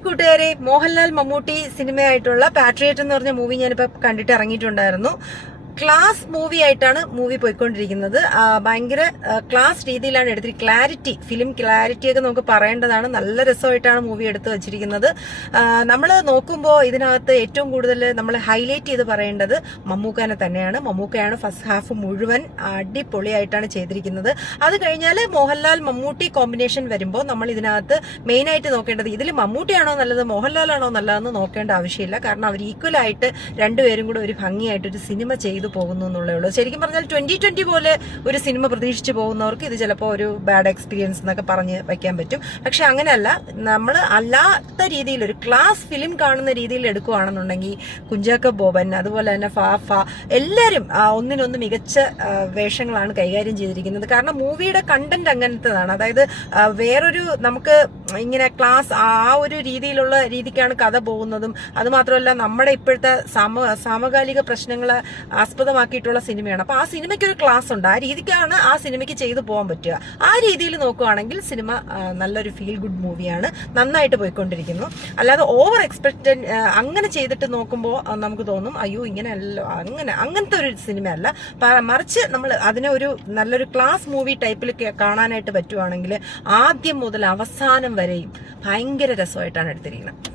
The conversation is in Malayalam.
ഹായ് കൂട്ടുകാരെ, മോഹൻലാൽ മമ്മൂട്ടി സിനിമയായിട്ടുള്ള പാട്രിയറ്റ് എന്ന് പറഞ്ഞ മൂവി ഞാനിപ്പോ കണ്ടിട്ട് ഇറങ്ങിയിട്ടുണ്ടായിരുന്നു. ക്ലാസ് മൂവി ആയിട്ടാണ് മൂവി പോയിക്കൊണ്ടിരിക്കുന്നത്. ഭയങ്കര ക്ലാസ് രീതിയിലാണ് എടുത്തിരിക്കുന്നത്. ക്ലാരിറ്റി, ഫിലിം ക്ലാരിറ്റി ഒക്കെ നമുക്ക് പറയേണ്ടതാണ്. നല്ല രസമായിട്ടാണ് മൂവി എടുത്തു വച്ചിരിക്കുന്നത്. നമ്മൾ നോക്കുമ്പോൾ ഇതിനകത്ത് ഏറ്റവും കൂടുതൽ നമ്മൾ ഹൈലൈറ്റ് ചെയ്ത് പറയേണ്ടത് മമ്മൂക്കാനെ തന്നെയാണ്. മമ്മൂക്കയാണ് ഫസ്റ്റ് ഹാഫ് മുഴുവൻ അടിപൊളിയായിട്ടാണ് ചെയ്തിരിക്കുന്നത്. അത് കഴിഞ്ഞാൽ മോഹൻലാൽ മമ്മൂട്ടി കോമ്പിനേഷൻ വരുമ്പോൾ നമ്മൾ ഇതിനകത്ത് മെയിനായിട്ട് നോക്കേണ്ടത് ഇതിൽ മമ്മൂട്ടിയാണോ നല്ലത് മോഹൻലാലാണോ നല്ലതെന്ന് നോക്കേണ്ട ആവശ്യമില്ല. കാരണം അവർ ഈക്വലായിട്ട് രണ്ടുപേരും കൂടെ ഒരു ഭംഗിയായിട്ടൊരു സിനിമ ചെയ്തു പോകുന്നു എന്നുള്ളേ ഉള്ളൂ. ശരിക്കും പറഞ്ഞാൽ 2020 പോലെ ഒരു സിനിമ പ്രതീക്ഷിച്ച് പോകുന്നവർക്ക് ഇത് ചിലപ്പോൾ ഒരു ബാഡ് എക്സ്പീരിയൻസ് എന്നൊക്കെ പറഞ്ഞ് വയ്ക്കാൻ പറ്റും. പക്ഷെ അങ്ങനെയല്ല, നമ്മൾ അല്ലാത്ത രീതിയിൽ ഒരു ക്ലാസ് ഫിലിം കാണുന്ന രീതിയിൽ എടുക്കുകയാണെന്നുണ്ടെങ്കിൽ കുഞ്ചാക്കോ ബോബൻ, അതുപോലെ തന്നെ ഫാഫ, എല്ലാവരും ഒന്നിനൊന്ന് മികച്ച വേഷങ്ങളാണ് കൈകാര്യം ചെയ്തിരിക്കുന്നത്. കാരണം മൂവിയുടെ കണ്ടന്റ് അങ്ങനത്തേതാണ്. അതായത് വേറൊരു നമുക്ക് ഇങ്ങനെ ക്ലാസ് ആ ഒരു രീതിക്കാണ് കഥ പോകുന്നതും. അതുമാത്രമല്ല നമ്മുടെ ഇപ്പോഴത്തെ സമകാലിക പ്രശ്നങ്ങളെ ആസ്പദമാക്കിയിട്ടുള്ള സിനിമയാണ്. അപ്പൊ ആ സിനിമയ്ക്ക് ഒരു ക്ലാസ് ഉണ്ട്. ആ രീതിക്കാണ് ആ സിനിമയ്ക്ക് ചെയ്തു പോകാൻ പറ്റുക. ആ രീതിയിൽ നോക്കുകയാണെങ്കിൽ സിനിമ നല്ലൊരു ഫീൽ ഗുഡ് മൂവിയാണ്, നന്നായിട്ട് പോയിക്കൊണ്ടിരിക്കുന്നു. അല്ലാതെ ഓവർ എക്സ്പെക്റ്റഡ് അങ്ങനെ ചെയ്തിട്ട് നോക്കുമ്പോൾ നമുക്ക് തോന്നും അയ്യോ ഇങ്ങനെയല്ലോ, അങ്ങനത്തെ ഒരു സിനിമയല്ല. മറിച്ച് നമ്മൾ അതിനെ ഒരു നല്ലൊരു ക്ലാസ് മൂവി ടൈപ്പിൽ കാണാനായിട്ട് പറ്റുവാണെങ്കിൽ ആദ്യം മുതൽ അവസാനം വരെയും ഭയങ്കര രസമായിട്ടാണ് എടുത്തിരിക്കുന്നത്.